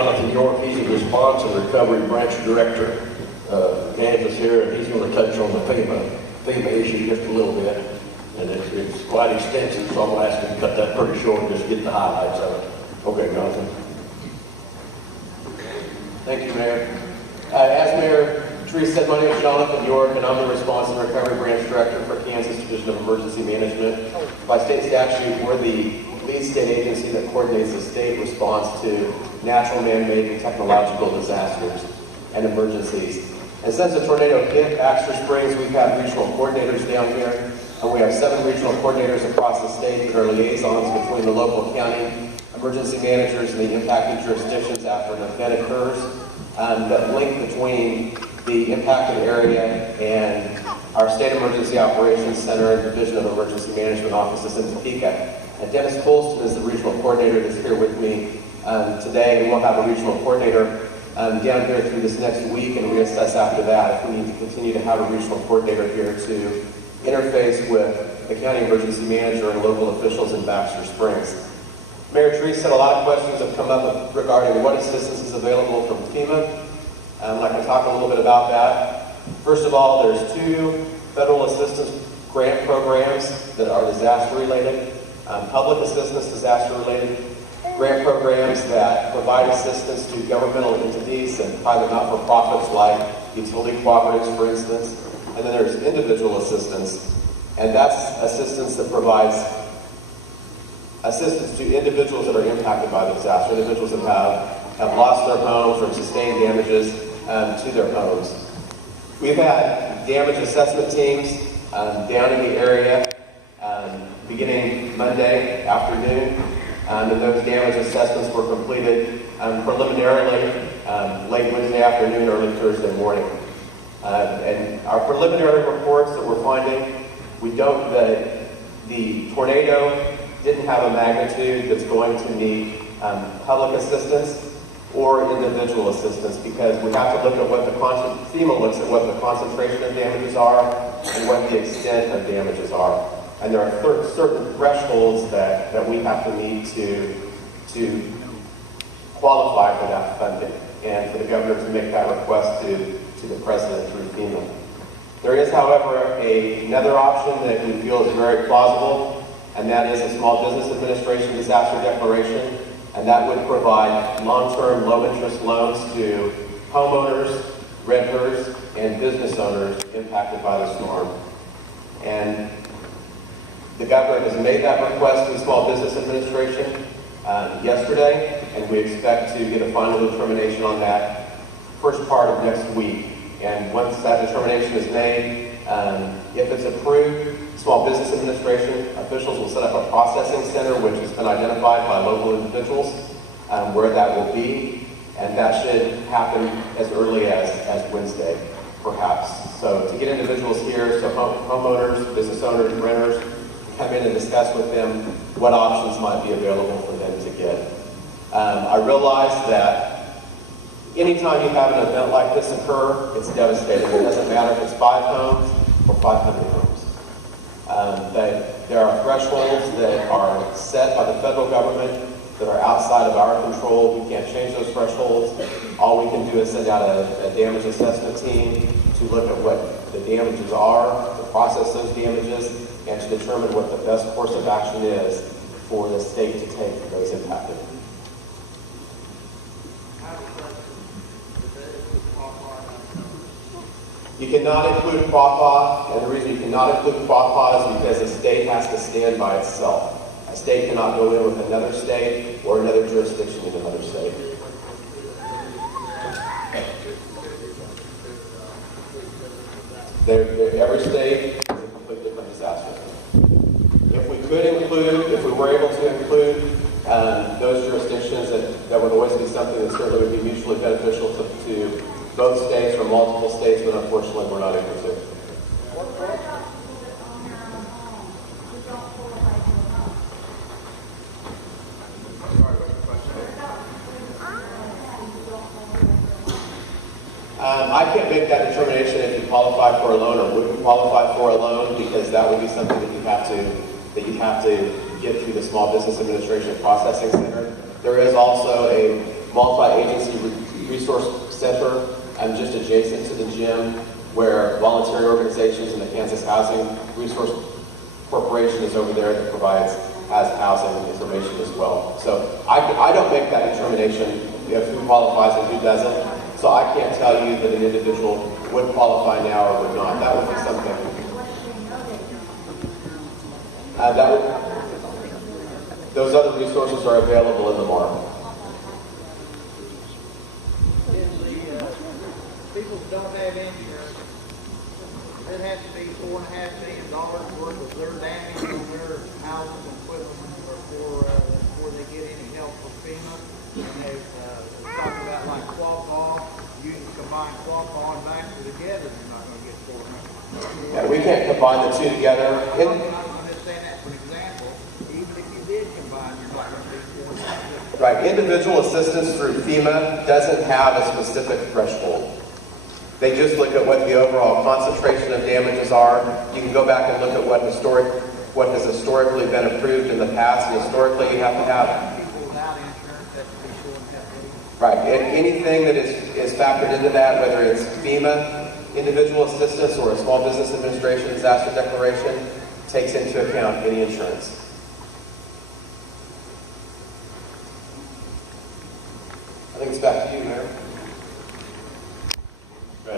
Jonathan York. He's a response and recovery branch director. Dan's here, and he's going to touch on the FEMA issue just a little bit. And it's quite extensive, so I'm going to ask him to cut that pretty short and just get the highlights of it. Okay, Jonathan. Thank you, Mayor. As Mayor Teresa said, my name is Jonathan York, and I'm the Response and Recovery Branch Director for Kansas Division of Emergency Management. By state statute, we're the lead state agency that coordinates the state response to natural, man-made, and technological disasters and emergencies. And since the tornado hit Baxter Springs, we've had regional coordinators down here, and we have 7 regional coordinators across the state that are liaisons between the local county emergency managers and the impacted jurisdictions after an event occurs, that link between the impacted area and our State Emergency Operations Center and Division of Emergency Management offices in Topeka. And Dennis Colston is the regional coordinator that's here with me today, and we'll have a regional coordinator down here through this next week and reassess after that if we need to continue to have a regional coordinator here to interface with the county emergency manager and local officials in Baxter Springs. Mayor Teresa said a lot of questions have come up regarding what assistance is available from FEMA. I can talk a little bit about that. First of all, there's 2 federal assistance grant programs that are disaster related. Public assistance disaster related grant programs that provide assistance to governmental entities and private not-for-profits like utility cooperatives, for instance. And then there's individual assistance, and that's assistance that provides assistance to individuals that are impacted by the disaster, individuals that have lost their homes or sustained damages to their homes. We've had damage assessment teams down in the area beginning Monday afternoon, and those damage assessments were completed preliminarily late Wednesday afternoon, early Thursday morning. And our preliminary reports that we're finding, the tornado didn't have a magnitude that's going to need public assistance or individual assistance, because we have to look at what FEMA looks at what the concentration of damages are and what the extent of damages are. And there are certain thresholds that we have to meet to qualify for that funding and for the governor to make that request to the president through FEMA. There is, however, another option that we feel is very plausible, and that is a Small Business Administration disaster declaration, and that would provide long-term, low-interest loans to homeowners, renters, and business owners impacted by the storm. And the governor has made that request to the Small Business Administration yesterday, and we expect to get a final determination on that first part of next week. And once that determination is made, if it's approved, Small Business Administration officials will set up a processing center, which has been identified by local individuals, where that will be, and that should happen as early as Wednesday, perhaps. So to get individuals here, so homeowners, business owners, renters, come in and discuss with them what options might be available for them to get. I realize that anytime you have an event like this occur, it's devastating. It doesn't matter if it's 5 homes or 500 homes. But there are thresholds that are set by the federal government that are outside of our control. We can't change those thresholds. All we can do is send out a damage assessment team to look at what the damages are, to process those damages, and to determine what the best course of action is for the state to take for those impacted. You cannot include Quapaw, and the reason you cannot include Quapaw is because the state has to stand by itself. A state cannot go in with another state or another jurisdiction in another state. Every state is a completely different disaster. If we were able to include those jurisdictions, that would always be something that certainly would be mutually beneficial to both states or multiple states, but unfortunately we're not able to. I can't make that determination if you qualify for a loan or wouldn't qualify for a loan, because that would be something that you'd have to get through the Small Business Administration Processing Center. There is also a multi-agency resource center just adjacent to the gym where voluntary organizations and the Kansas Housing Resource Corporation is over there that has housing information as well. So I don't make that determination of who qualifies and who doesn't. So I can't tell you that an individual would qualify now or would not. That would be something. Those other resources are available in the mark. People who don't have insurance, it has to be $4.5 million worth of their damage on their houses and equipment before they get any help from FEMA. And they've talking about like Qualcomm, you can combine Qualcomm and Baxter together, you're not going to get $400. Yeah, we can't combine the two together. I'm just saying that for example. Even if you did combine, you're not going to be $400. Right, individual assistance through FEMA doesn't have a specific threshold. They just look at what the overall concentration of damages are. You can go back and look at what has historically been approved in the past, and historically you have to have. People without insurance have to be $4.5 million. Right, and anything that is factored into that, whether it's FEMA, individual assistance, or a small business administration disaster declaration, takes into account any insurance.